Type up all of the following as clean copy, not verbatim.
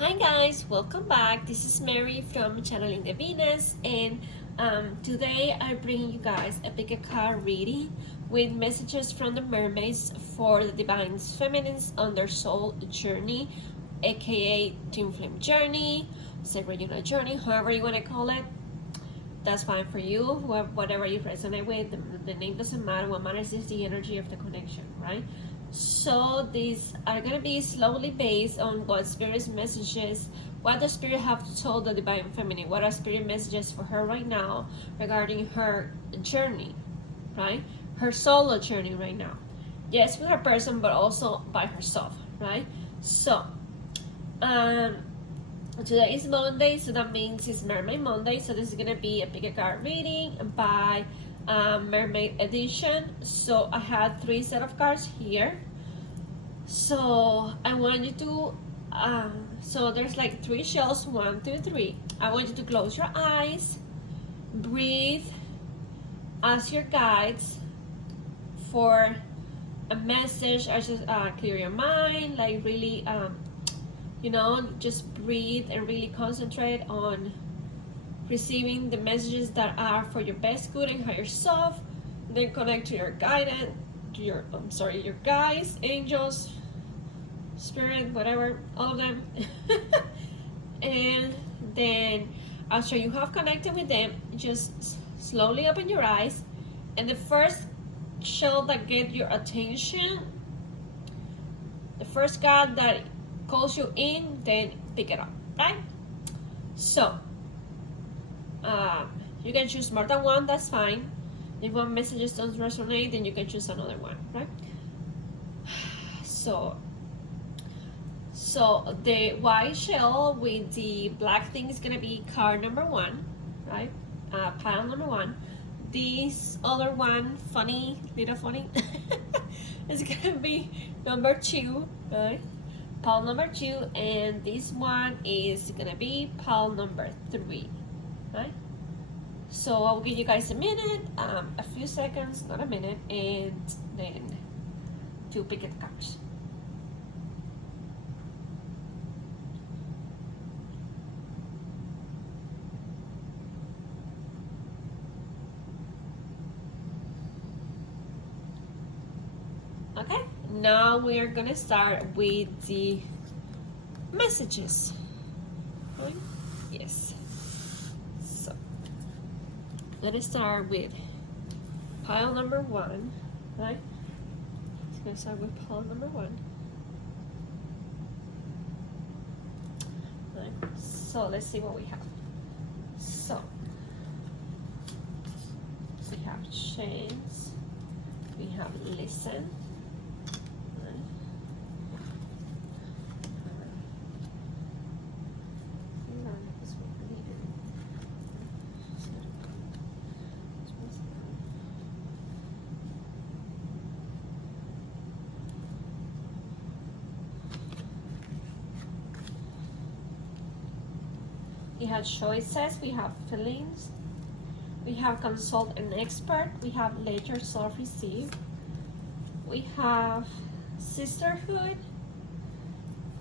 Hi guys, welcome back. This is Mary from Channeling the Venus, and today I bring you guys a pick a card reading with messages from the mermaids for the divine feminines on their soul journey, aka twin flame journey, sacred unit journey, however you want to call it. That's fine for you, whatever you resonate with. The name doesn't matter. What matters is the energy of the connection, right? So these are going to be slowly based on what spirit's messages, what the spirit have to tell the divine feminine, what are spirit messages for her right now regarding her journey, right? Her solo journey right now. Yes, with her person, but also by herself, right? So, today is Monday, so that means it's Mermaid Monday. So this is gonna be a pick a card reading by Mermaid Edition. So I had 3 set of cards here. So I want you to, so there's like 3 shells, 1, 2, 3. I want you to close your eyes, breathe, ask your guides for a message, or just clear your mind, like really, just breathe and really concentrate on receiving the messages that are for your best good and higher self. Then connect to your guidance, to your your guides, angels, spirit, whatever, all of them. And then after you have connected with them, just slowly open your eyes, and the first shell that get your attention, the first card that calls you in, then pick it up, right? So you can choose more than one, that's fine. If one message doesn't resonate, then you can choose another one, right? So the white shell with the black thing is gonna be card number 1, right? Pile number 1. This other one, little funny, is gonna be number 2, right? Pile number 2, and this one is gonna be pile number 3, right? So I'll give you guys a minute, a few seconds, not a minute, and then to pick the cards. Okay, now we're gonna start with the messages. Okay? Yes. So let's start with pile number 1, right? It's gonna start with pile number 1. Right. So let's see what we have. So we have chains. We have listen. We have choices, we have feelings, we have consult an expert, we have let yourself receive, we have sisterhood,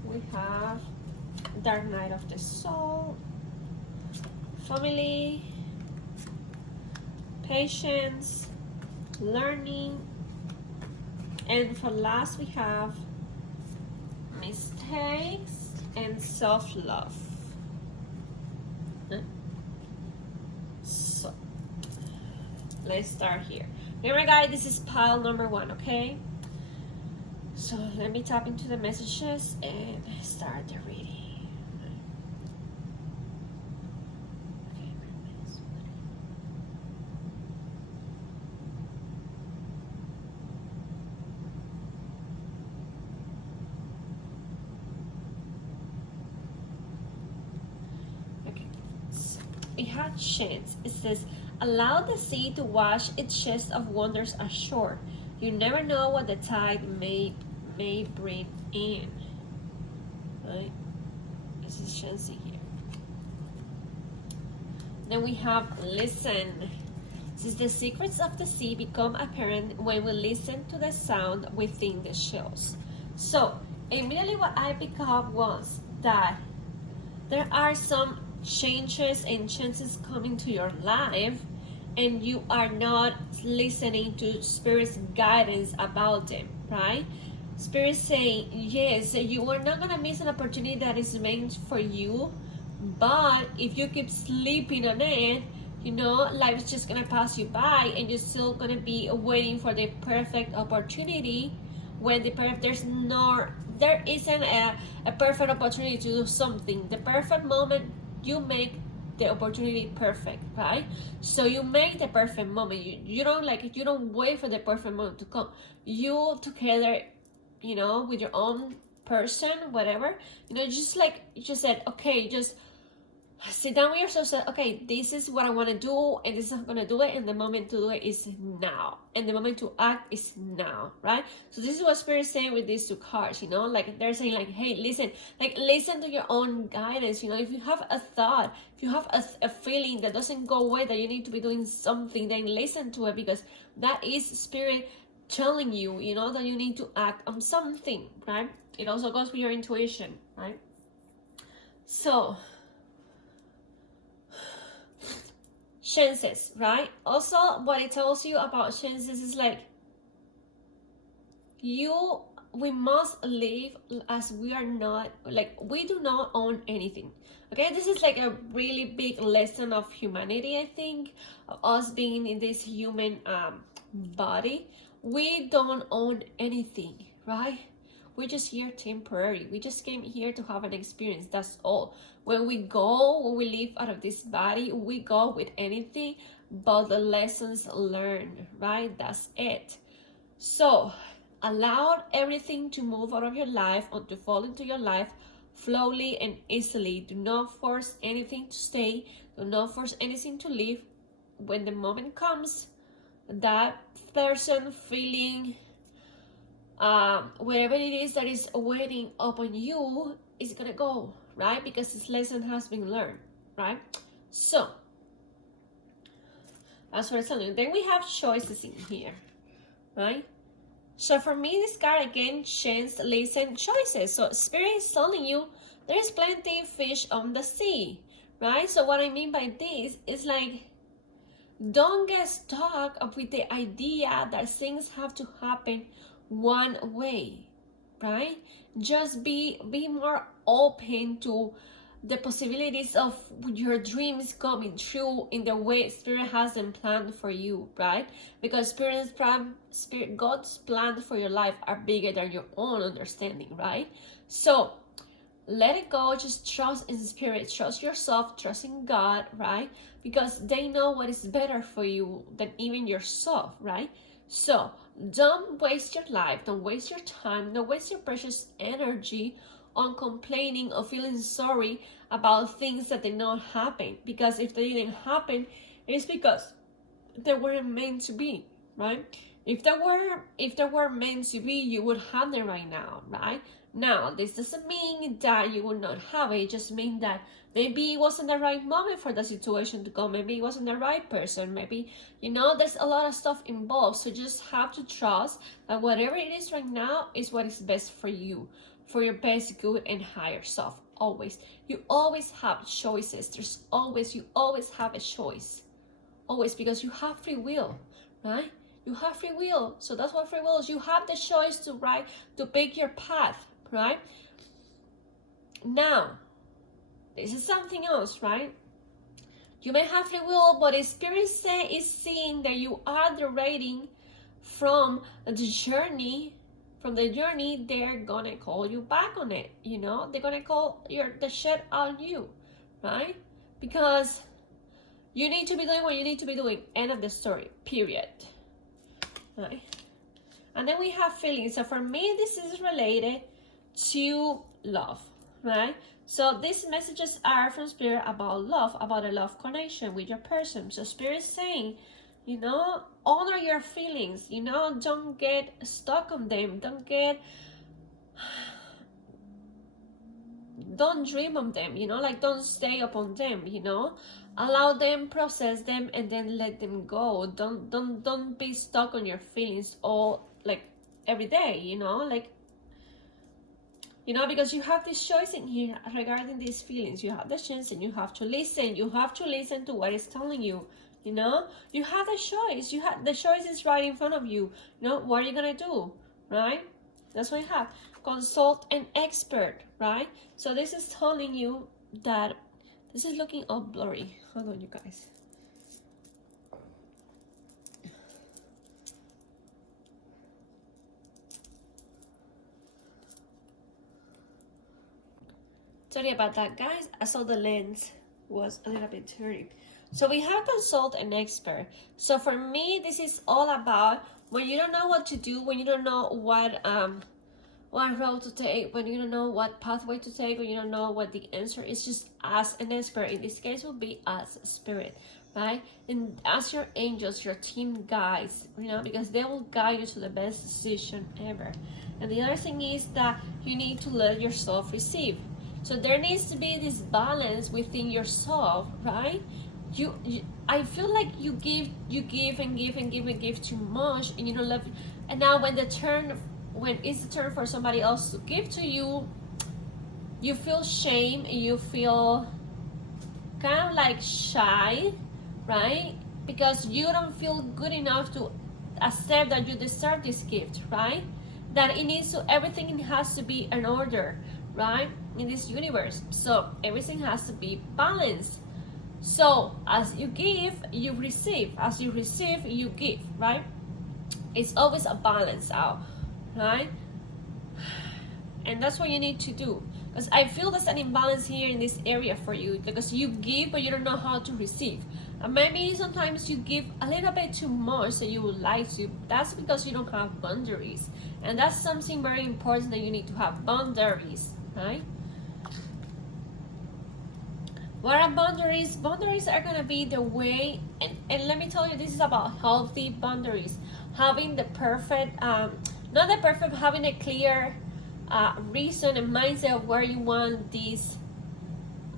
we have dark night of the soul, family, patience, learning, and for last we have mistakes and self-love. So let's start here. Remember guys, this is pile number 1, okay? So let me tap into the messages and start the reading. It had chance. It says, allow the sea to wash its chest of wonders ashore. You never know what the tide may bring in. Right? This is chancy here. Then we have listen. Since the secrets of the sea become apparent when we listen to the sound within the shells. So immediately what I picked up was that there are some changes and chances coming to your life, and you are not listening to Spirit's guidance about them, right? Spirit saying, yes, you are not gonna miss an opportunity that is meant for you, but if you keep sleeping on it, you know, life is just gonna pass you by, and you're still gonna be waiting for the perfect opportunity when there isn't a perfect opportunity to do something. The perfect moment, you make the opportunity perfect, right? So you make the perfect moment. You don't wait for the perfect moment to come. You together, you know, with your own person, whatever, you know, just like you just said, okay, just sit down with yourself, say, okay, this is what I want to do, and this is how I'm gonna do it, and the moment to do it is now, and the moment to act is now, right? So this is what Spirit is saying with these two cards, you know, like they're saying, like, hey, listen to your own guidance. You know, if you have a thought, if you have a feeling that doesn't go away, that you need to be doing something, then listen to it, because that is Spirit telling you, you know, that you need to act on something, right? It also goes with your intuition, right? So chances, right? Also, what it tells you about chances is like, we must live as we are not, like, we do not own anything. Okay, this is like a really big lesson of humanity, I think, of us being in this human body. We don't own anything, right? We're just here temporary. We just came here to have an experience, that's all. When we leave out of this body, we go with anything but the lessons learned, right? That's it. So allow everything to move out of your life or to fall into your life slowly and easily. Do not force anything to stay. Do not force anything to leave. When the moment comes, that person, feeling, whatever it is that is waiting upon you is gonna go, right? Because this lesson has been learned, right? So that's what I'm telling you. Then we have choices in here, right? So for me, this card again, chance, listen, choices. So Spirit is telling you there's plenty of fish on the sea, right? So what I mean by this is like, don't get stuck up with the idea that things have to happen one way, right? Just be more open to the possibilities of your dreams coming true in the way Spirit has them planned for you, right? Because God's plans for your life are bigger than your own understanding, right? So let it go. Just trust in Spirit, trust yourself, trust in God, right? Because they know what is better for you than even yourself, right? So don't waste your life, don't waste your time, don't waste your precious energy on complaining or feeling sorry about things that did not happen. Because if they didn't happen, it's because they weren't meant to be, right? If they were meant to be, you would have them right now, right? Now, this doesn't mean that you will not have it. It just means that maybe it wasn't the right moment for the situation to come. Maybe it wasn't the right person. Maybe, you know, there's a lot of stuff involved. So just have to trust that whatever it is right now is what is best for you, for your best good and higher self. Always. You always have choices. You always have a choice. Always, because you have free will, right? You have free will. So that's what free will is. You have the choice to pick your path, right? Now, this is something else, right? You may have free will, but the Spirit is seeing that you are directing from the journey. From the journey, they're gonna call you back on it. You know, they're gonna call the shit on you, right? Because you need to be doing what you need to be doing. End of the story. Period. Right? And then we have feelings. So for me, this is related to love, right? So these messages are from Spirit about love, about a love connection with your person. So Spirit is saying, you know, honor your feelings, you know, don't get stuck on them, don't dream of them, you know, like don't stay upon them, you know, allow them, process them, and then let them go. Don't be stuck on your feelings all like every day, you know, like, you know, because you have this choice in here regarding these feelings. You have the chance and you have to listen. You have to listen to what it's telling you. You know, you have the choice. You have the choice is right in front of you. You know, what are you gonna do, right? That's what you have. Consult an expert, right? So this is telling you that this is looking all blurry. Hold on, you guys. Sorry about that, guys. I saw the lens was a little bit dirty. So we have consult an expert. So for me, this is all about when you don't know what to do, when you don't know what road to take, when you don't know what pathway to take, when you don't know what the answer is, just ask an expert. In this case, will be as spirit, right? And ask your angels, your team guides, you know, because they will guide you to the best decision ever. And the other thing is that you need to let yourself receive. So there needs to be this balance within yourself, right? I feel like you give and give too much, and you don't love. And now when it's the turn for somebody else to give to you, you feel shame and you feel kind of like shy, right? Because you don't feel good enough to accept that you deserve this gift, right? That everything has to be in order, right? In this universe. So everything has to be balanced. So as you give, you receive. As you receive, you give, right? It's always a balance out, right? And that's what you need to do. Because I feel there's an imbalance here in this area for you. Because you give, but you don't know how to receive. And maybe sometimes you give a little bit too much than you would like to. That's because you don't have boundaries. And that's something very important that you need to have boundaries, right? What are boundaries? Boundaries are going to be the way, and let me tell you, this is about healthy boundaries. Having the perfect, not the perfect, having a clear reason and mindset of where you want these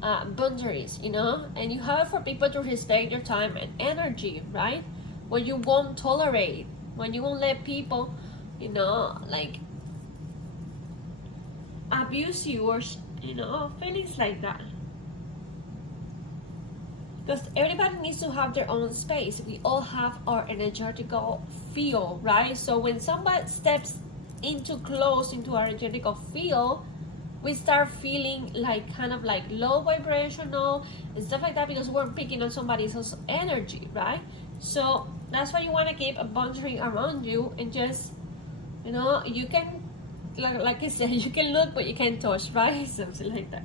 boundaries, you know? And you have it for people to respect your time and energy, right? When you won't tolerate, when you won't let people, you know, like abuse you or, you know, feelings like that. Because everybody needs to have their own space. We all have our energetical field, right? So when somebody steps close into our energetical field, we start feeling like kind of like low vibrational and stuff like that, because we're picking on somebody else's energy, right? So that's why you want to keep a boundary around you, and just, you know, you can, like I said, you can look but you can't touch, right? Something like that.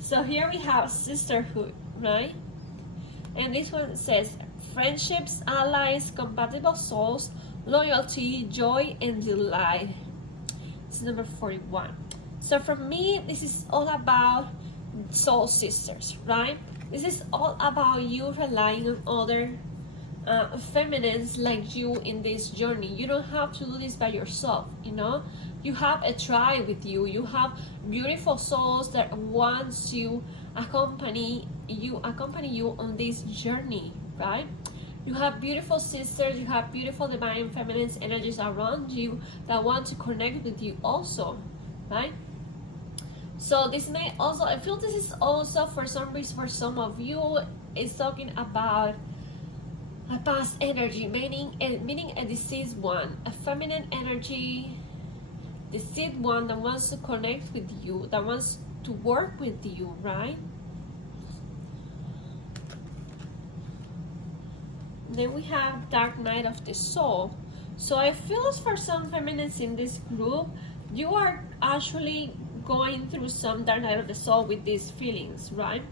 So here we have sisterhood, right? And this one says friendships, allies, compatible souls, loyalty, joy, and delight. It's number 41. So for me, this is all about soul sisters, right? This is all about you relying on other feminines like you in this journey. You don't have to do this by yourself, you know? You have a tribe with you. You have beautiful souls that want to accompany you on this journey, right? You have beautiful sisters, you have beautiful divine feminine energies around you that want to connect with you also, right? So this may also, I feel this is also for some reason, for some of you, is talking about a past energy, meaning a deceased one, a feminine energy, deceased one that wants to connect with you, that wants to work with you, right? Then we have Dark Night of the Soul. So I feel as for some feminines in this group, you are actually going through some Dark Night of the Soul with these feelings, right?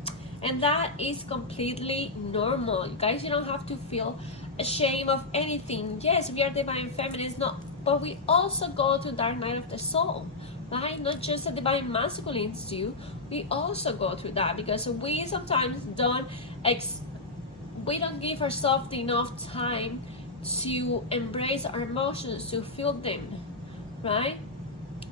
And that is completely normal. Guys, you don't have to feel ashamed of anything. Yes, we are divine feminines, but we also go to Dark Night of the Soul, right? Not just the divine masculines do. We also go through that because we sometimes don't give ourselves enough time to embrace our emotions, to feel them, right?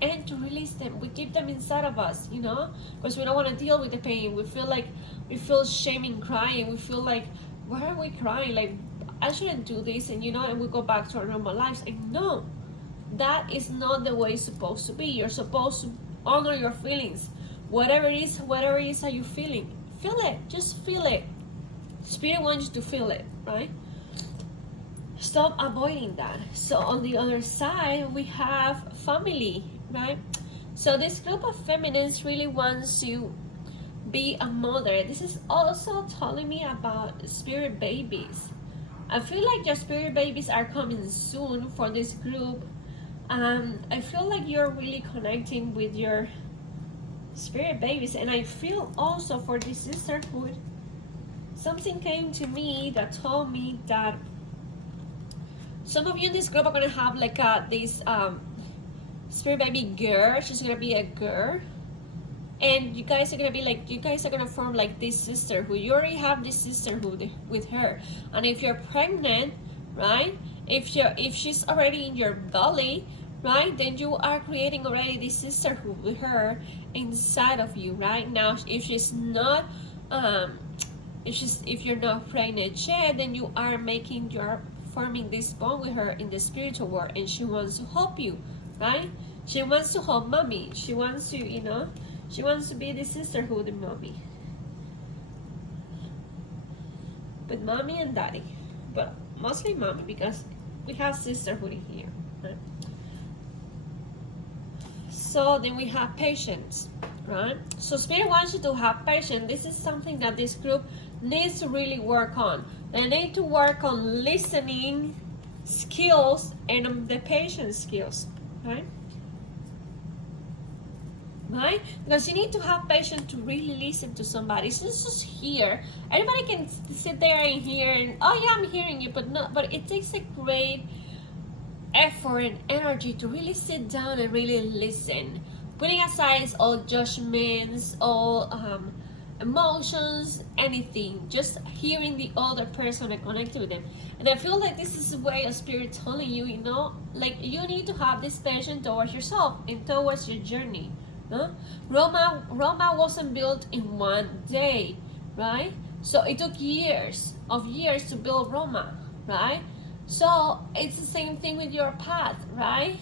And to release them. We keep them inside of us, you know, because we don't want to deal with the pain. We feel shame in crying. We feel like, why are we crying? Like, I shouldn't do this, and you know, and we go back to our normal lives. And no, that is not the way it's supposed to be. You're supposed to honor your feelings. Whatever it is that you're feeling, feel it. Just feel it. Spirit wants you to feel it, right? Stop avoiding that. So on the other side, we have family, right? So this group of feminines really wants to be a mother. This is also telling me about spirit babies. I feel like your spirit babies are coming soon for this group. I feel like you're really connecting with your spirit babies, and I feel also for this sisterhood, something came to me that told me that some of you in this group are gonna have like this spirit baby girl. She's gonna be a girl, and you guys are gonna be like, you guys are gonna form like this sisterhood. You already have this sisterhood with her, and if you're pregnant, right? If she's already in your belly, right? Then you are creating already this sisterhood with her inside of you, right? Now, if she's not, if you're not pregnant yet, then you are forming this bond with her in the spiritual world, and she wants to help you, right? She wants to help mommy. She wants to, she wants to be the sisterhood with mommy. With mommy and daddy. But mostly mommy, because we have sisterhood in here, right? So then we have patience, right? So Spirit wants you to have patience. This is something that this group needs to really work on. They need to work on listening skills and the patience skills, right? Right? Because you need to have patience to really listen to somebody. So it's just here. Everybody can sit there and hear, and oh yeah, I'm hearing you, but it takes a great effort and energy to really sit down and really listen, putting aside all judgments, all emotions, anything, just hearing the other person and connecting with them. And I feel like this is a way of Spirit telling you, like you need to have this patience towards yourself and towards your journey. Huh? Roma wasn't built in one day, right? So it took years to build Roma, right? So it's the same thing with your path, right?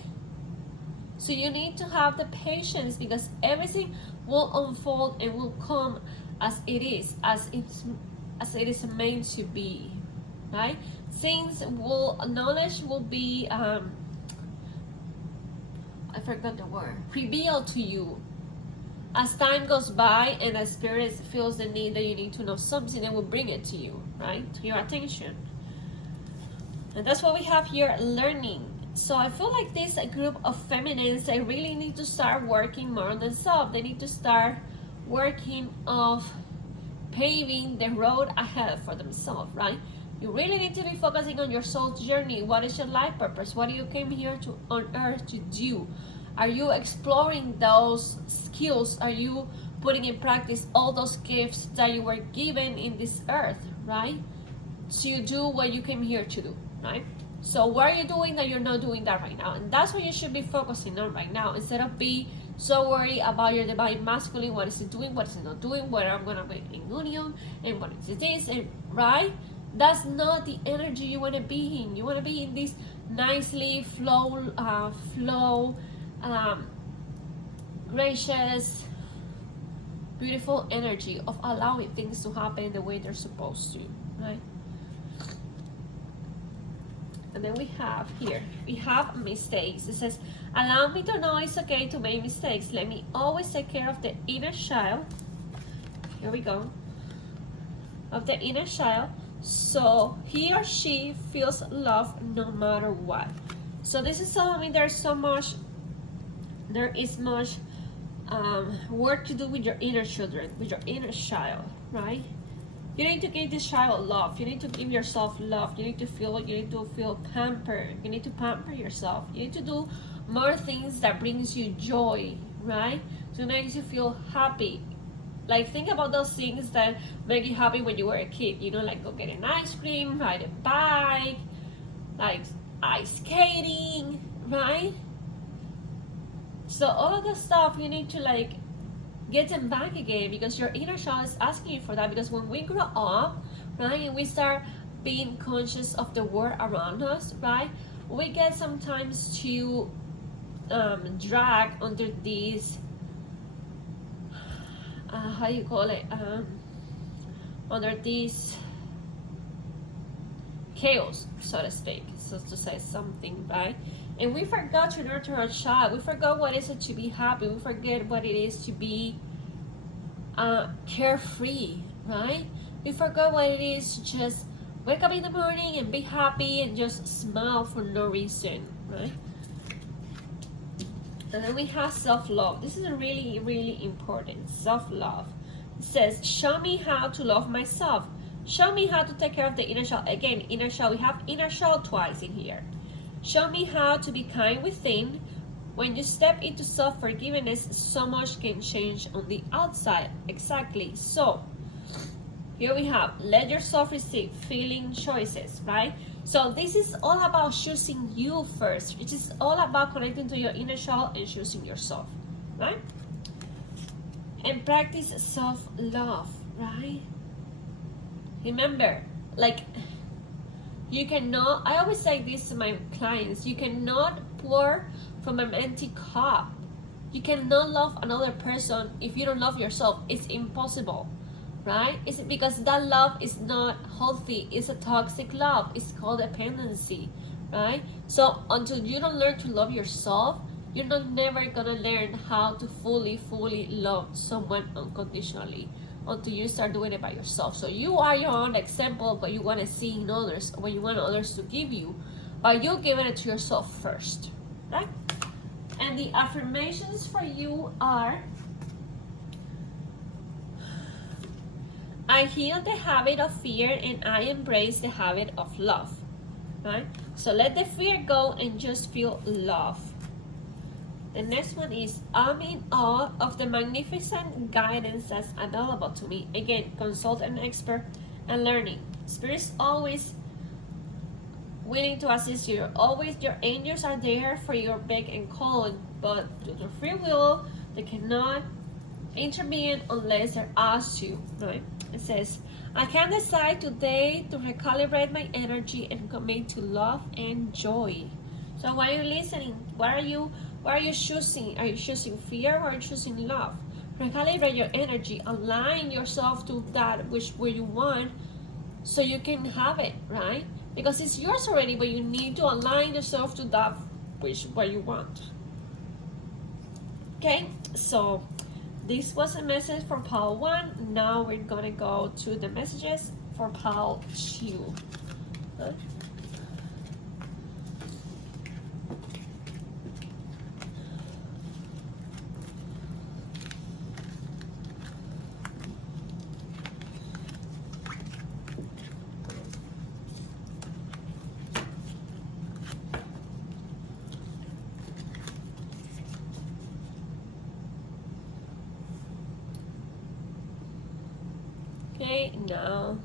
So you need to have the patience, because everything will unfold and will come as it is, as it is meant to be, right? Knowledge will be I forgot the word, revealed to you as time goes by, and as Spirit feels the need that you need to know something, it will bring it to you, right? To your attention. And that's what we have here, learning. So I feel like this group of feminines, they really need to start working more on themselves. They need to start working of paving the road ahead for themselves, right? You really need to be focusing on your soul's journey. What is your life purpose? What you came here on earth to do? Are you exploring those skills? Are you putting in practice all those gifts that you were given in this earth, right? To do what you came here to do, right? So what are you doing that you're not doing that right now? And that's what you should be focusing on right now, instead of being so worried about your divine masculine. What is it doing? What is it not doing? Whether I'm gonna be in union, and what is this, and right? That's not the energy you want to be in. You want to be in this nicely gracious, beautiful energy of allowing things to happen the way they're supposed to, right? And then we have mistakes. It says, allow me to know it's okay to make mistakes. Let me always take care of the inner child. Here we go. Of the inner child, so he or she feels love no matter what. So this is telling me there is much work to do with your inner children, with your inner child, right? You need to give this child love. You need to give yourself love. You need to feel pampered. You need to pamper yourself. You need to do more things that brings you joy, right? So it makes you feel happy. Like, think about those things that make you happy when you were a kid. Like go get an ice cream, ride a bike, like ice skating, right? So all of the stuff, you need to like get them back again, because your inner child is asking you for that. Because when we grow up, right, and we start being conscious of the world around us, right, we get sometimes to drag under these how you call it, under this chaos, so to speak, so to say something, right? And we forgot to nurture our child. We forgot what is it to be happy. We forget what it is to be carefree, right? We forgot what it is to just wake up in the morning and be happy and just smile for no reason, right? And then we have self-love. This is really, really important. Self-love. It says, show me how to love myself. Show me how to take care of the inner child. Again, inner child. We have inner child twice in here. Show me how to be kind within. When you step into self-forgiveness, so much can change on the outside. Exactly. So, here we have, let yourself receive feeling choices, right? So this is all about choosing you first. It is all about connecting to your inner child and choosing yourself, right? And practice self-love, right? Remember, like, you cannot, I always say this to my clients, you cannot pour from an empty cup. You cannot love another person if you don't love yourself. It's impossible, right? It's because that love is not healthy. It's a toxic love. It's called dependency, right? So until you don't learn to love yourself, you're not never gonna learn how to fully love someone unconditionally until you start doing it by yourself. So you are your own example of what you want to see in others, what you want others to give you, but you giving it to yourself first, right? And the affirmations for you are, I heal the habit of fear and I embrace the habit of love, right? So let the fear go and just feel love. The next one is, I'm in awe of the magnificent guidance that's available to me. Again, consult an expert and learning. Spirit's always willing to assist you. Always, your angels are there for your beck and call, but due to free will, they cannot intervene unless they're asked to, right? It says, I can decide today to recalibrate my energy and commit to love and joy. So while you're listening, what are you choosing? Are you choosing fear or are you choosing love? Recalibrate your energy, align yourself to that where you want so you can have it, right? Because it's yours already, but you need to align yourself to that where you want. Okay, so this was a message for pile 1. Now we're gonna go to the messages for pile 2. Okay, now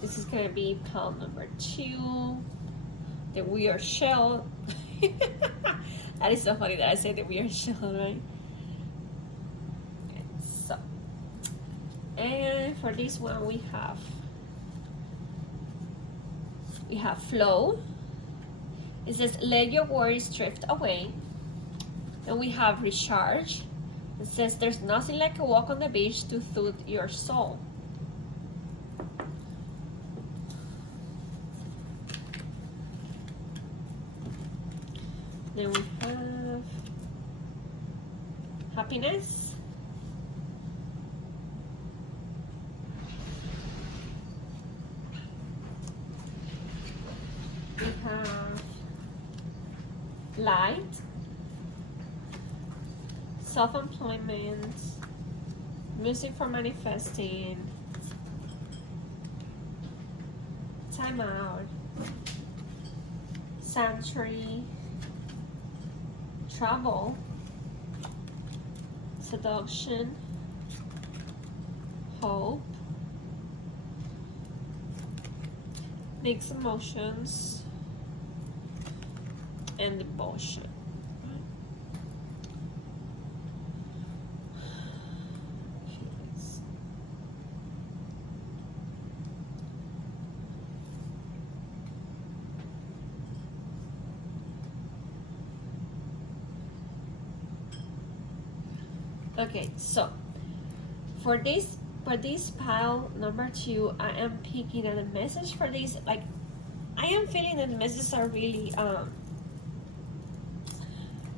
this is gonna be pile number 2, the weird shell. That is so funny that I said the weird shell, right? So, and for this one we have flow. It says let your worries drift away. Then we have recharge. It says there's nothing like a walk on the beach to soothe your soul. Then we have happiness. We have light. Self-employment, music for manifesting, time out, sanctuary, travel, seduction, hope, mixed emotions, and devotion. Okay, so for this pile number 2, I am picking a message for this. Like, I am feeling that the messages are really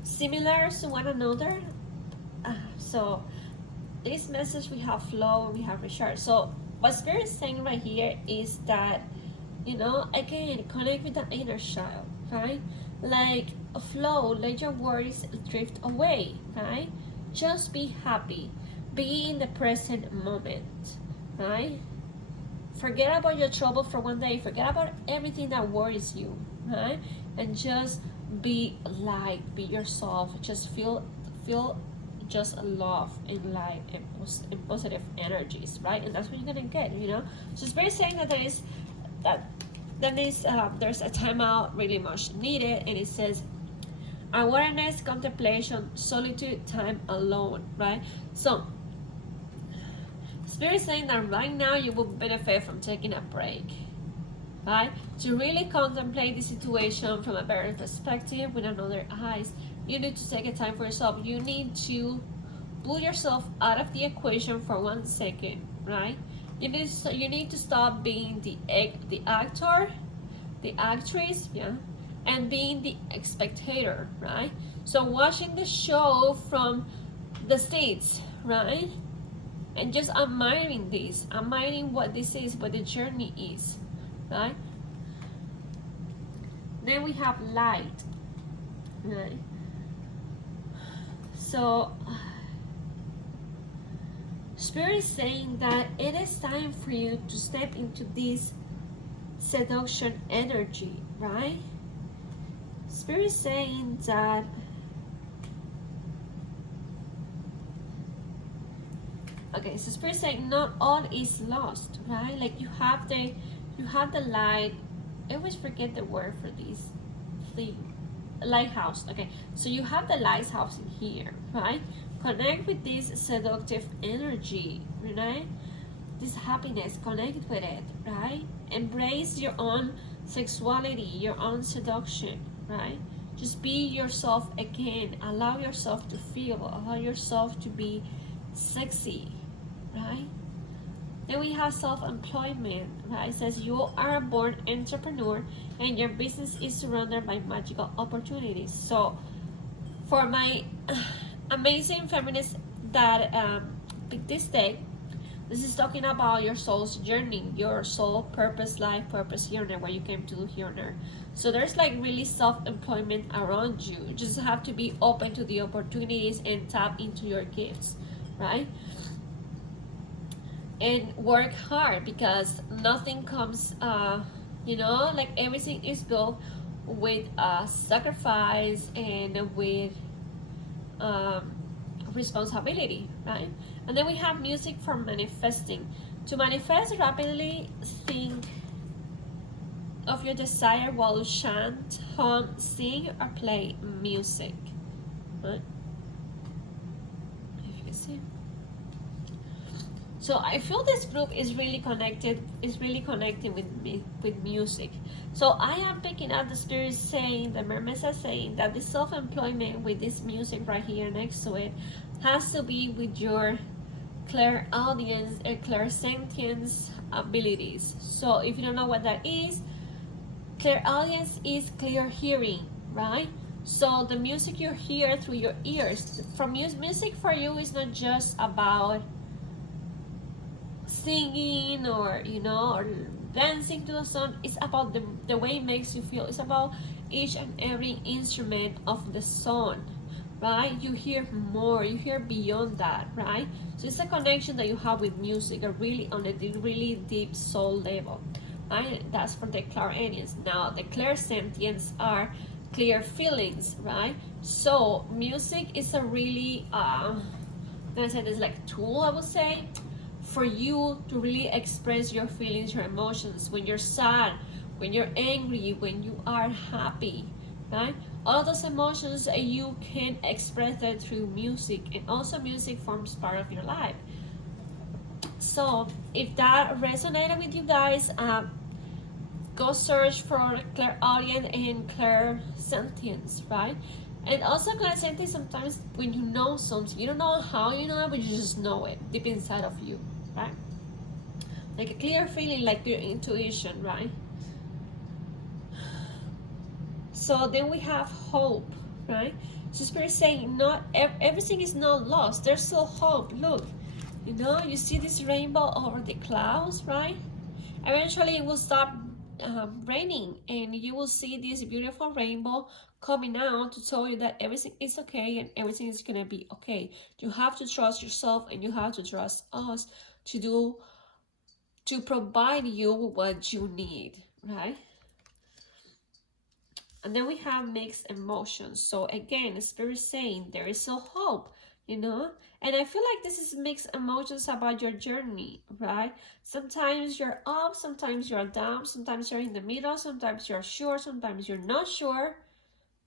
similar to one another. So this message, we have flow, we have recharge. So what Spirit is saying right here is that, again, connect with the inner child, right? Like, flow, let your worries drift away, right? Just be happy, be in the present moment, right? Forget about your trouble for one day, forget about everything that worries you, right? And just be light, be yourself, just feel just love and light and positive energies, right? And that's what you're gonna get, So it's very saying that there's a timeout really much needed, and it says awareness, contemplation, solitude, time alone, right? So Spirit is saying that right now you will benefit from taking a break, right? To really contemplate the situation from a better perspective with another eyes. You need to take a time for yourself. You need to pull yourself out of the equation for 1 second, right? You need to stop being the actor, the actress, yeah, and being the spectator, right? So watching the show from the seats, right? And just admiring what this is, what the journey is, right? Then we have light, right? So Spirit is saying that it is time for you to step into this seduction energy, right? Spirit is saying that so Spirit is saying not all is lost, right? Like you have the light. I always forget the word for this thing. Lighthouse. Okay, so you have the lighthouse in here, right? Connect with this seductive energy, right? This happiness, connect with it, right? Embrace your own sexuality, your own seduction, right? Just be yourself again. Allow yourself to feel, allow yourself to be sexy, right? Then we have self-employment, right? It says you are a born entrepreneur and your business is surrounded by magical opportunities. So for my amazing feminists that pick this day, this is talking about your soul's journey, your soul purpose, life purpose here and there, what you came to do here and there. So there's like really self-employment around you. You just have to be open to the opportunities and tap into your gifts, right? And work hard, because nothing comes, like everything is built with sacrifice and with responsibility, right? And then we have music for manifesting. To manifest rapidly, think of your desire while you chant, hum, sing, or play music, right? If you can see. So I feel this group is really connected, with music. So I am picking up the Spirit saying, the mermaids are saying that the self-employment with this music right here next to it has to be with your clairaudience and clairsentience abilities. So if you don't know what that is, clairaudience is clear hearing, right? So the music you hear through your ears. From music for you is not just about singing or or dancing to the song. It's about the way it makes you feel. It's about each and every instrument of the song, right? You hear more, you hear beyond that, right? So it's a connection that you have with music, on a really deep soul level, right? That's for the clairaudience. Now the clairsentience are clear feelings, right? So music is a really tool, I would say, for you to really express your feelings, your emotions, when you're sad, when you're angry, when you are happy, right? All of those emotions, you can express that through music, and also music forms part of your life. So if that resonated with you guys, go search for clairaudient and clairsentience, right? And also clairsentience, sometimes when you know something, you don't know how you know it, but you just know it deep inside of you, right? Like a clear feeling, like your intuition, right? So then we have hope, right? So Spirit saying not everything is not lost. There's still hope. Look, you know, you see this rainbow over the clouds, right? Eventually it will stop raining, and you will see this beautiful rainbow coming out to tell you that everything is okay and everything is gonna be okay. You have to trust yourself, and you have to trust us to provide you what you need, right? And then we have mixed emotions. So again, Spirit saying there is still hope, you know? And I feel like this is mixed emotions about your journey, right? Sometimes you're up, sometimes you're down, sometimes you're in the middle, sometimes you're sure, sometimes you're not sure.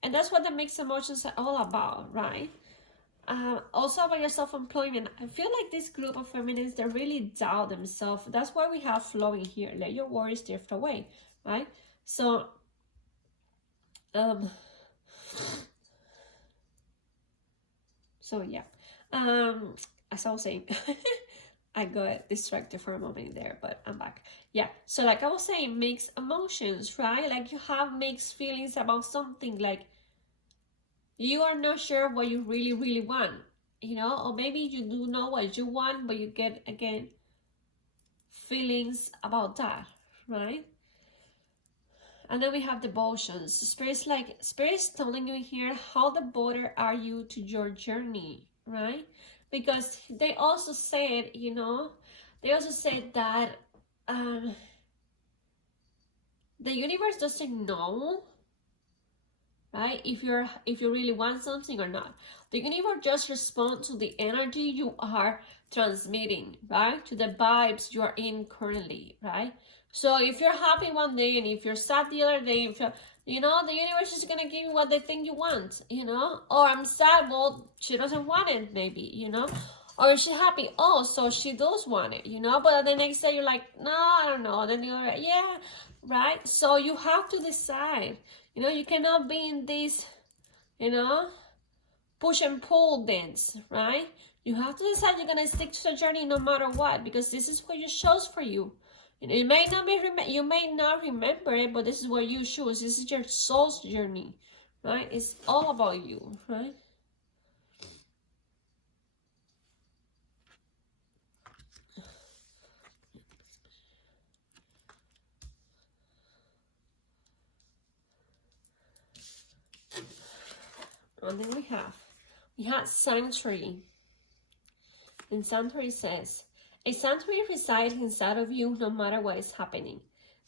And that's what the mixed emotions are all about, right? Also about your self-employment, I feel like this group of feminists, they really doubt themselves. That's why we have flowing here. Let your worries drift away, right? So yeah, as I was saying, I got distracted for a moment there, but I'm back. Yeah, so like I was saying, mixed emotions, right? Like you have mixed feelings about something, like you are not sure what you really want, you know, or maybe you do know what you want, but you get, again, feelings about that, right? And then we have devotions. Spirit's telling you here, how devoted are you to your journey, right? Because they also said, you know, they also said that the universe doesn't know, right, if you really want something or not. The universe just responds to the energy you are transmitting, right, to the vibes you are in currently, right? So if you're happy one day and if you're sad the other day, if you're, you know, the universe is gonna give you what they think you want, you know. Or I'm sad, well, she doesn't want it, maybe, you know. Or is she happy? Oh, so she does want it, you know. But the next day you're like, no, I don't know. Then you're like, yeah, right. So you have to decide. You know, you cannot be in this, you know, push and pull dance, right? You have to decide you're gonna stick to the journey no matter what, because this is what you chose for you. It may not be you may not remember it, but this is what you choose. This is your soul's journey, right? It's all about you, right? And then we have sanctuary. And sanctuary says, a sanctuary resides inside of you no matter what is happening.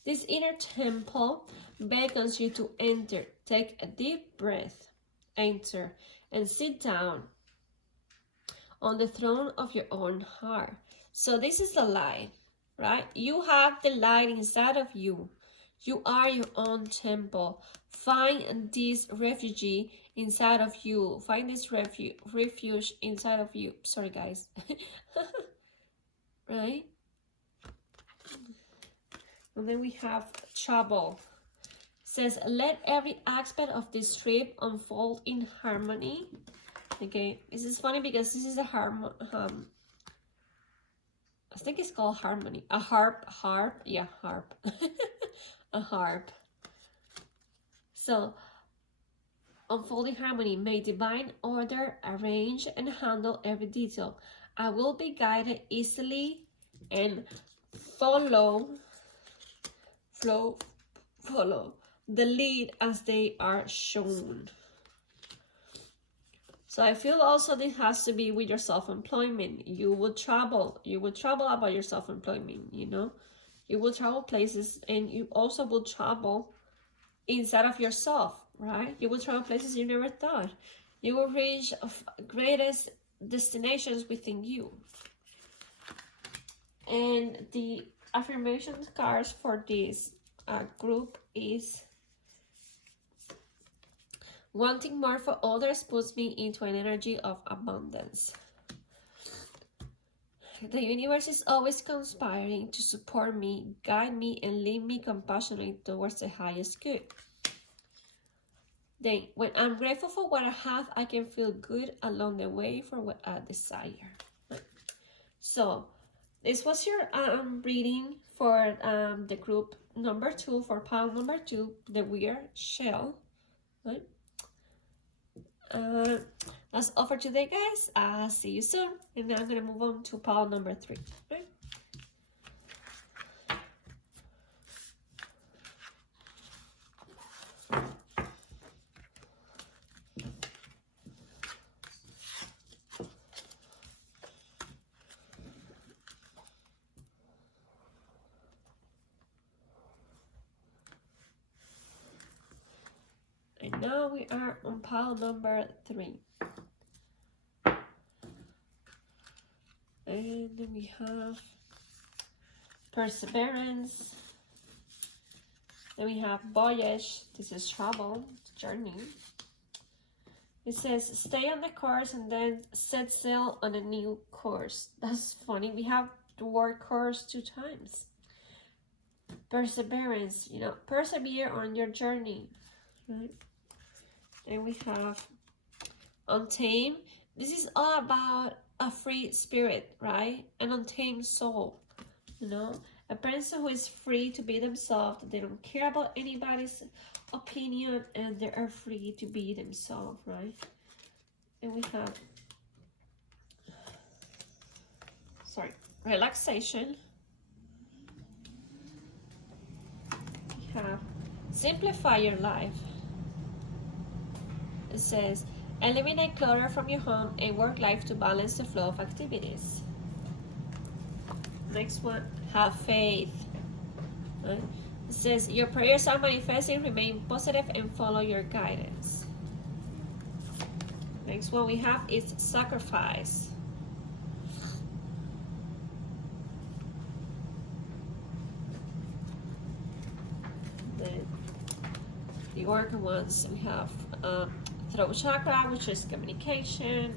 This inner temple beckons you to enter. Take a deep breath, enter, and sit down on the throne of your own heart. So this is the light, right? You have the light inside of you. You are your own temple. Find this refuge inside of you. Find this refuge inside of you. Sorry, guys. Right? And then we have trouble. It says, let every aspect of this trip unfold in harmony. Okay, this is funny because this is a I think it's called harmony. A harp, yeah, harp. A harp. So, unfolding harmony, may divine order arrange and handle every detail. I will be guided easily and follow the lead as they are shown. So I feel also this has to be with your self-employment. You will travel about your self-employment, you know. You will travel places, and you also will travel inside of yourself, right? You will travel places you never thought. You will reach greatest destinations within you. And the affirmation cards for this group is, wanting more for others puts me into an energy of abundance. The universe is always conspiring to support me, guide me, and lead me compassionately towards the highest good. Then, when I'm grateful for what I have, I can feel good along the way for what I desire. So, this was your reading for the group number 2, for pile number 2, the weird shell. Right? That's all for today, guys. I'll see you soon. And now I'm going to move on to pile number 3. Right? And now we are on pile number 3. And then we have perseverance. Then we have voyage. This is travel, journey. It says stay on the course and then set sail on a new course. That's funny. We have the word course 2 times. Perseverance, you know, persevere on your journey. Right? Then we have untamed. This is all about a free spirit, right? An untamed soul, you know, a person who is free to be themselves. They don't care about anybody's opinion, and they are free to be themselves, right? And we have, relaxation. We have simplify your life. It says eliminate clutter from your home and work life to balance the flow of activities. Next one, have faith. Right? It says your prayers are manifesting, remain positive and follow your guidance. Next one we have is sacrifice. Then the organ ones we have throat chakra, which is communication,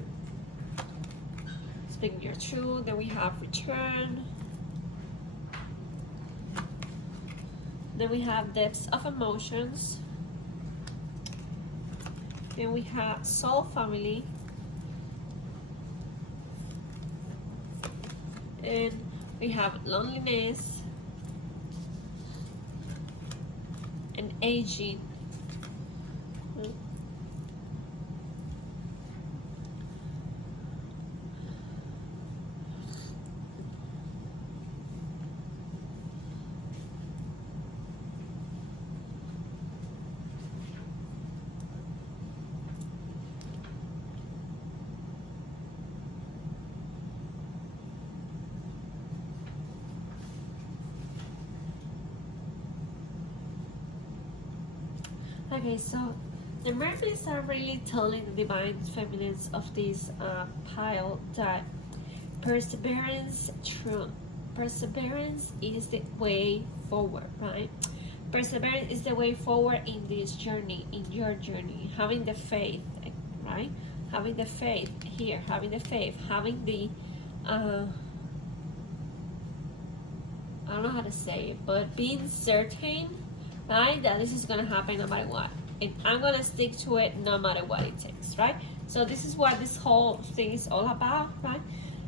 speaking your truth. Then we have return. Then we have depths of emotions. Then we have soul family. And we have loneliness and aging. Okay, so the mermaids are really telling the divine feminines of this pile that perseverance is the way forward, right? Perseverance is the way forward in this journey, in your journey. Having the faith, right? Having the faith here, having the faith, having the I don't know how to say it, but being certain, right, that this is gonna happen no matter what, and I'm gonna stick to it no matter what it takes, right? So this is what this whole thing is all about, right?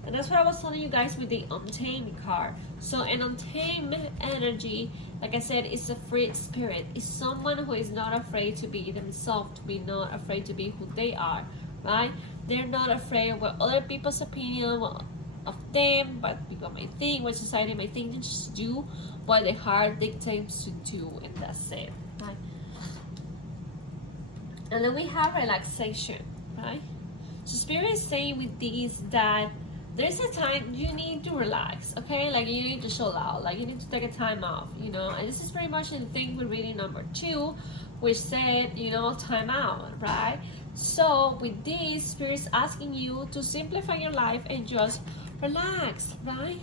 And that's what I was telling you guys with the untamed card. So an untamed energy, like I said, is a free spirit. It's someone who is not afraid to be themselves, to be not afraid to be who they are, right? They're not afraid of what other people's opinion of them, what people may think, what society may think. They just do what the heart dictates to do, and that's it, right? And then we have relaxation, right? So spirit is saying with these that there's a time you need to relax, okay? Like you need to chill out, like you need to take a time off, you know? And this is pretty much the thing with reading number 2, which said, you know, time out, right? So with this, spirit's asking you to simplify your life and just relax, right?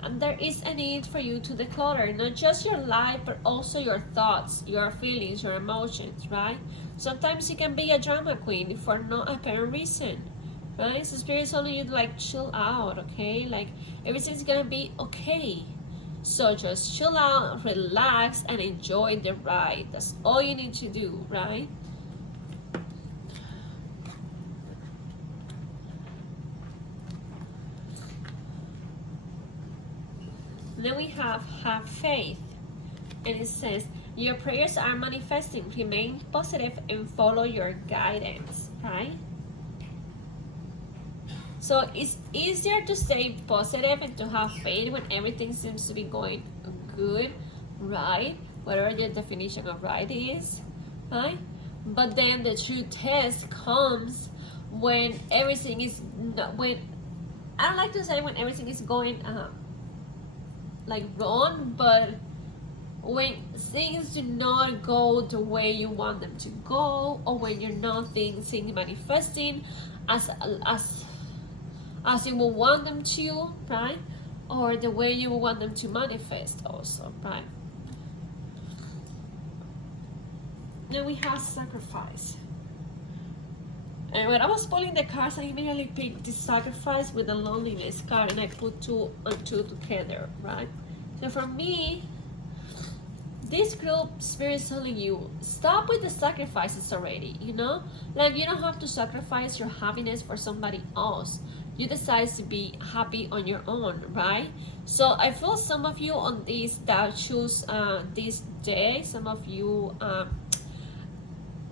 And there is a need for you to declutter, not just your life, but also your thoughts, your feelings, your emotions, right? Sometimes you can be a drama queen for no apparent reason, right? So Spirit is telling you to like chill out, okay? Like everything's gonna be okay. So just chill out, relax, and enjoy the ride. That's all you need to do, right? Then we have faith. And it says, your prayers are manifesting. Remain positive and follow your guidance, right? So it's easier to stay positive and to have faith when everything seems to be going good, right? Whatever your definition of right is, right? But then the true test comes when everything is when I don't like to say when everything is going like wrong, but when things do not go the way you want them to go, or when you're not seeing manifesting as you will want them to, right? Or the way you will want them to manifest also, right? Then we have sacrifice. And when I was pulling the cards, I immediately picked the sacrifice with the loneliness card, and I put two and two together, right? So for me, this group Spirit is telling you, stop with the sacrifices already, you know? Like, you don't have to sacrifice your happiness for somebody else. You decide to be happy on your own, right? So I feel some of you on this that choose this day, some of you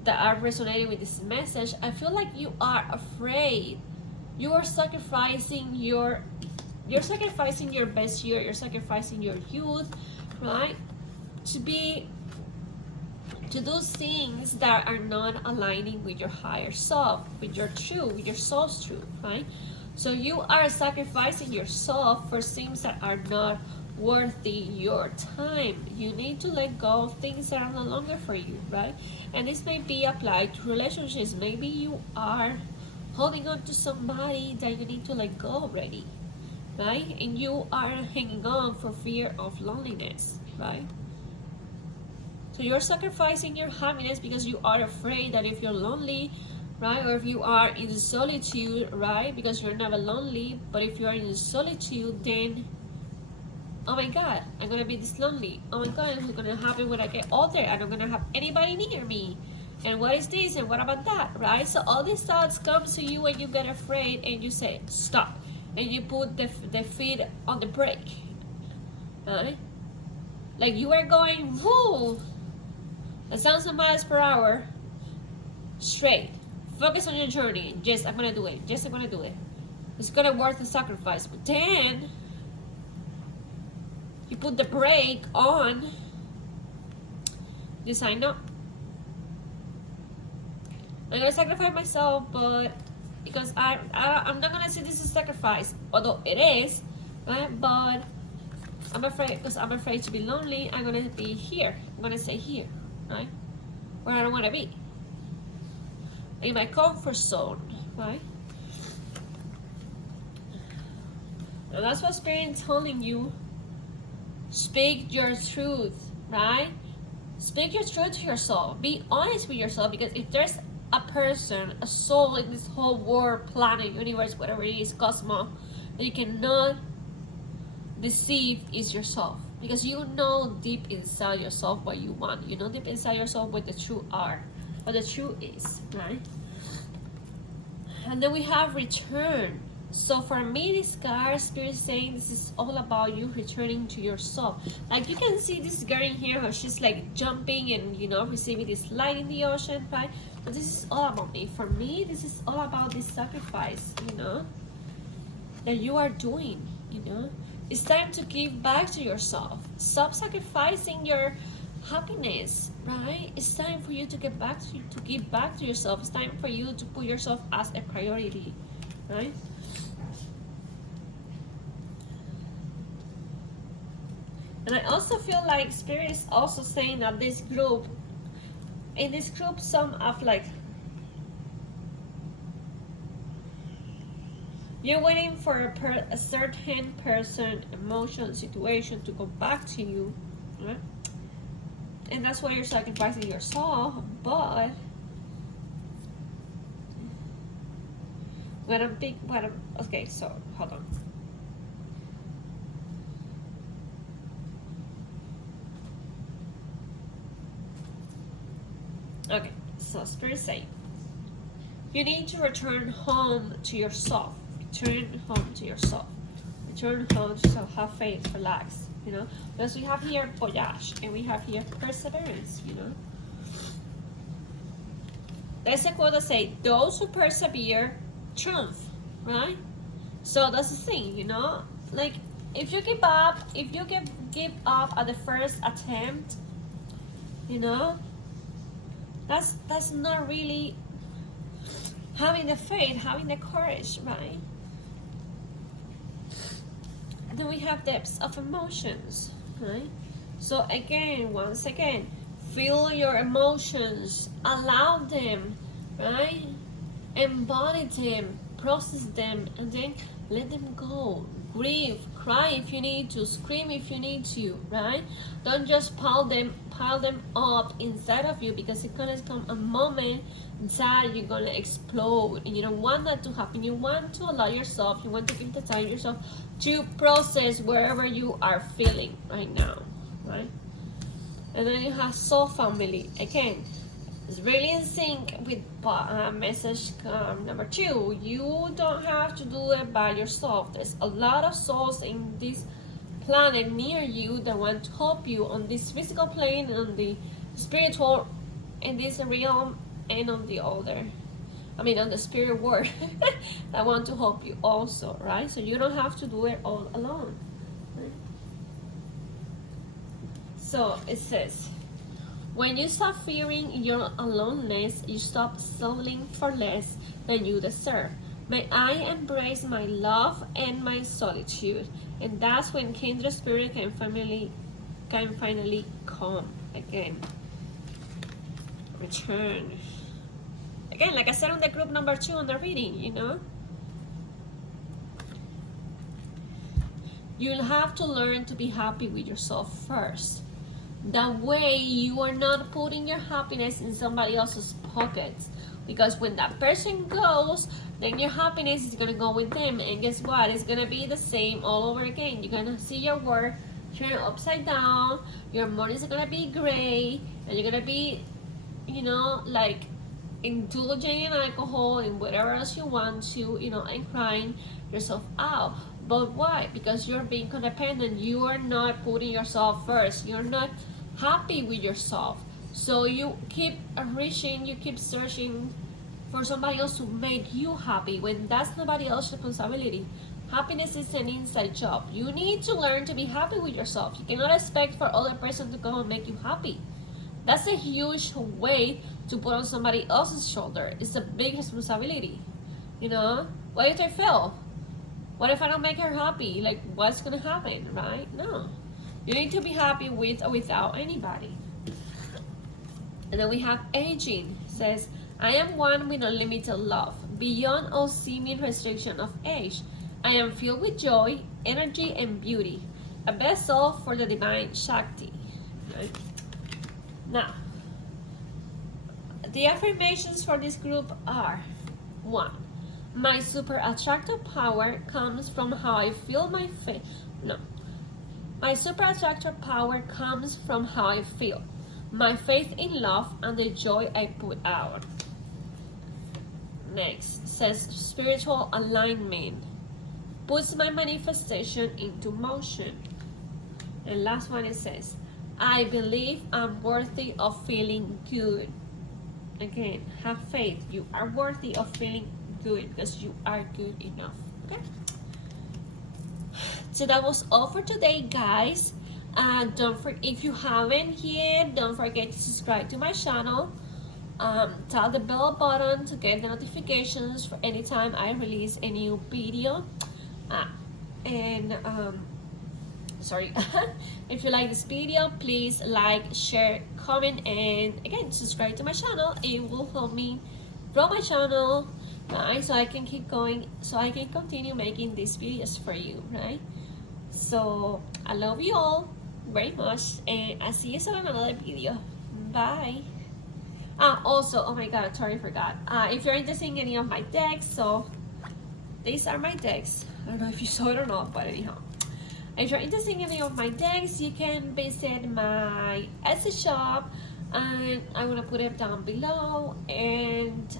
that are resonating with this message, I feel like you are afraid. You are sacrificing you're sacrificing your best year, you're sacrificing your youth, right? To do things that are not aligning with your higher self, with your soul's truth, right? So you are sacrificing yourself for things that are not worthy your time. You need to let go of things that are no longer for you, right? And this may be applied to relationships. Maybe you are holding on to somebody that you need to let go already, right? And you are hanging on for fear of loneliness, right? So you're sacrificing your happiness because you are afraid that if you're lonely, right, or if you are in solitude, right, because you're never lonely, but if you are in solitude, then, oh my God, I'm gonna be this lonely. Oh my God, what's gonna happen when I get older? I don't gonna have anybody near me. And what is this? And what about that, right? So all these thoughts come to you when you get afraid, and you say, stop. And you put the feet on the brake, right? Like you are going, whoo, 1,000 miles per hour, straight. Focus on your journey. Yes, I'm gonna do it. Yes, I'm gonna do it. It's gonna worth the sacrifice. But then you put the brake on. You say, no, I'm gonna sacrifice myself, but because I'm not gonna see this as sacrifice, although it is, right? But I'm afraid, because I'm afraid to be lonely. I'm gonna be here. I'm gonna stay here, right? Where I don't want to be, in my comfort zone, right? And that's what Spirit is telling you. Speak your truth, right? Speak your truth to yourself. Be honest with yourself, because if there's a person, a soul in this whole world, planet, universe, whatever it is, cosmos, that you cannot deceive, is yourself. Because you know deep inside yourself what you want. You know deep inside yourself what the truth are, what the truth is, right? And then we have return. So for me, this card, Spirit is saying this is all about you returning to yourself. Like you can see this girl in here, how she's like jumping and, you know, receiving this light in the ocean, right? But this is all about me. For me, this is all about this sacrifice, you know, that you are doing, you know. It's time to give back to yourself. Stop sacrificing your happiness, right? It's time for you to give back to yourself. It's time for you to put yourself as a priority, right? And I also feel like Spirit is also saying that in this group, some of like, you're waiting for a certain person, emotion, situation to come back to you, right? And that's why you're sacrificing yourself. But Okay, so hold on. Okay, so Spirit say, you need to return home to yourself. Return home to yourself. Return home to yourself. Have faith, relax, you know. Because we have here voyage and we have here perseverance, you know. There's a quote that say, those who persevere triumph, right? So that's the thing, you know. Like, if you give up at the first attempt, you know, that's not really having the faith, having the courage, right? And then we have depths of emotions, right? So again, once again, feel your emotions, allow them, right? Embody them, process them, and then let them go. Grieve, cry if you need to, scream if you need to, right? Don't just pile them up inside of you, because it's gonna come a moment that you're gonna explode, and you don't want that to happen. You want to allow yourself, you want to give the time yourself to process wherever you are feeling right now, right? And then you have soul family. Again, it's really in sync with message number 2. You don't have to do it by yourself. There's a lot of souls in this planet near you that want to help you on this physical plane, on the spiritual, in this realm, and on the other, on the spirit world that want to help you also, right? So you don't have to do it all alone, right? So it says, when you stop fearing your aloneness, you stop settling for less than you deserve. May I embrace my love and my solitude, and that's when kindred spirit can finally come again. Return. Again, like I said on the group number 2 on the reading, you know, you'll have to learn to be happy with yourself first. That way you are not putting your happiness in somebody else's pockets, because when that person goes, then your happiness is gonna go with them, and guess what, it's gonna be the same all over again. You're gonna see your work turn upside down, your mornings are gonna be gray, and you're gonna be, you know, like indulging in alcohol and whatever else you want to, you know, and crying yourself out. But why? Because you're being codependent. You are not putting yourself first. You're not happy with yourself. So you keep reaching, you keep searching for somebody else to make you happy, when that's nobody else's responsibility. Happiness is an inside job. You need to learn to be happy with yourself. You cannot expect for other person to come and make you happy. That's a huge weight to put on somebody else's shoulder. It's a big responsibility. You know, what if I fail? What if I don't make her happy? Like, what's gonna happen, right? No. You need to be happy with or without anybody. And then we have aging. It says, I am one with unlimited love, beyond all seeming restriction of age. I am filled with joy, energy, and beauty. A vessel for the divine Shakti. Right? Now, the affirmations for this group are: 1. My super attractive power comes from how I feel my faith. No. My super attractive power comes from how I feel, my faith in love, and the joy I put out. Next says spiritual alignment puts my manifestation into motion. And last one, it says, I believe I'm worthy of feeling good. Again, have faith. You are worthy of feeling good because you are good enough. Okay? So that was all for today, guys. Don't forget, if you haven't yet, don't forget to subscribe to my channel. Tap the bell button to get the notifications for anytime I release a new video. Sorry. If you like this video, please like, share, comment, and again, subscribe to my channel. It will help me grow my channel, right? So I can keep going, so I can continue making these videos for you, right? So I love you all very much, and I'll see you soon in another video. Bye. Also, oh my god, sorry, I forgot. If you're interested in any of my decks, so these are my decks. I don't know if you saw it or not, but anyhow. If you're interested in any of my decks, you can visit my Etsy shop, and I'm gonna put it down below. And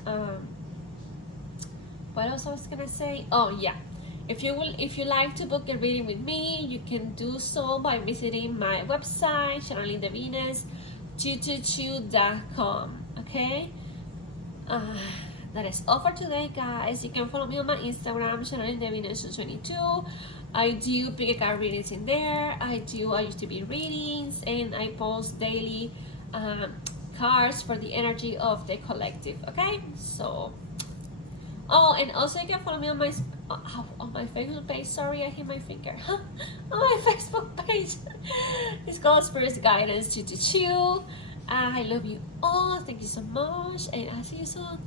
what else I was gonna say? Oh yeah, if you like to book a reading with me, you can do so by visiting my website, channelingthevenus222.com. Okay. That is all for today, guys. You can follow me on my Instagram, channelingthevenus222. I do pick a card readings in there. I used to be readings, and I post daily cards for the energy of the collective. Okay, so and also you can follow me on my Facebook page. Sorry, I hit my finger. On my Facebook page. It's called Spirit Guidance 222. I love you all. Thank you so much, and I'll see you soon.